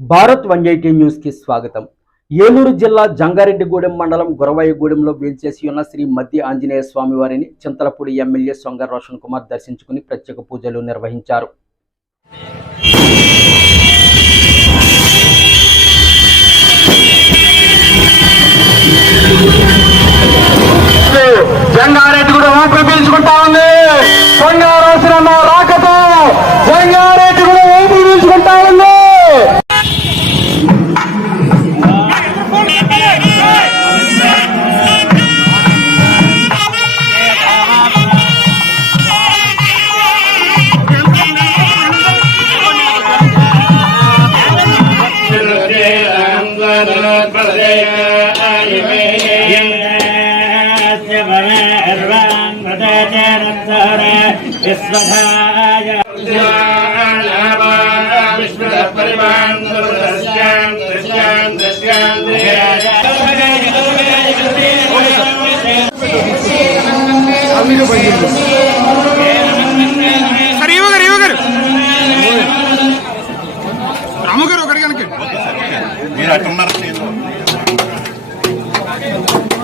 Bharat 180 news కి స్వాగతం. ఏలూరు జిల్లా జంగారెడ్డిగూడెం మండలం గురవయ్యగూడెంలో వేల్చేసి ఉన్న శ్రీ మధ్య ఆంజనేయ స్వామి వారిని చింతలపూడి ఎమ్మెల్యే సొంగ రోషన్ కుమార్ దర్శించుకుని ప్రత్యేక పూజలు నిర్వహించారు. జంగారెడ్డిగూడెం ఊపిరి పీల్చుకుంటా ఉంది. సొంగ రోషన్ రాకతో జంగారెడ్డిగూడెం ఊపిరి పీల్చుకుంటా ఉంది.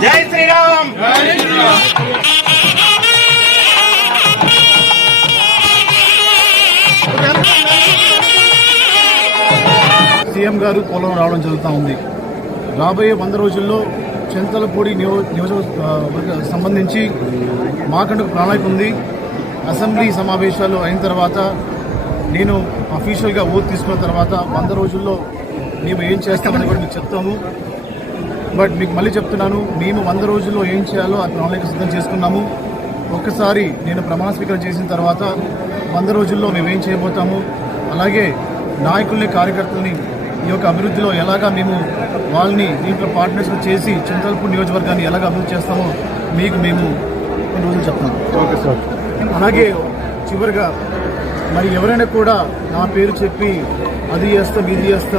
జై శ్రీరామ్. సీఎం గారు పోలవరం రావడం జరుగుతూ ఉంది. రాబోయే 100 రోజుల్లో చింతలపూడి నియోజకవర్గ సంబంధించి మాకంటూ ప్రణాళిక ఉంది. అసెంబ్లీ సమావేశాలు అయిన తర్వాత నేను అఫీషియల్గా ఓట్ తీసుకున్న తర్వాత 100 రోజుల్లో మేము ఏం చేస్తామని కూడా మీకు చెప్తాము. బట్ మీకు మళ్ళీ చెప్తున్నాను, మేము 100 రోజుల్లో ఏం చేయాలో ఆ ప్రణాళిక సిద్ధం చేసుకున్నాము. ఒక్కసారి నేను ప్రమాణ స్వీకారం చేసిన తర్వాత 100 రోజుల్లో మేము ఏం చేయబోతాము, అలాగే నాయకుల్ని కార్యకర్తల్ని ఈ యొక్క అభివృద్ధిలో ఎలాగా మేము వాళ్ళని దీంట్లో పార్ట్నర్స్ చేసి చింతలపూడి నియోజకవర్గాన్ని ఎలాగ అభివృద్ధి చేస్తామో మీకు మేము కొన్ని రోజులు చెప్తాము. Okay sir. అలాగే చివరిగా మరి ఎవరైనా కూడా నా పేరు చెప్పి అది చేస్తాం ఇది చేస్తాం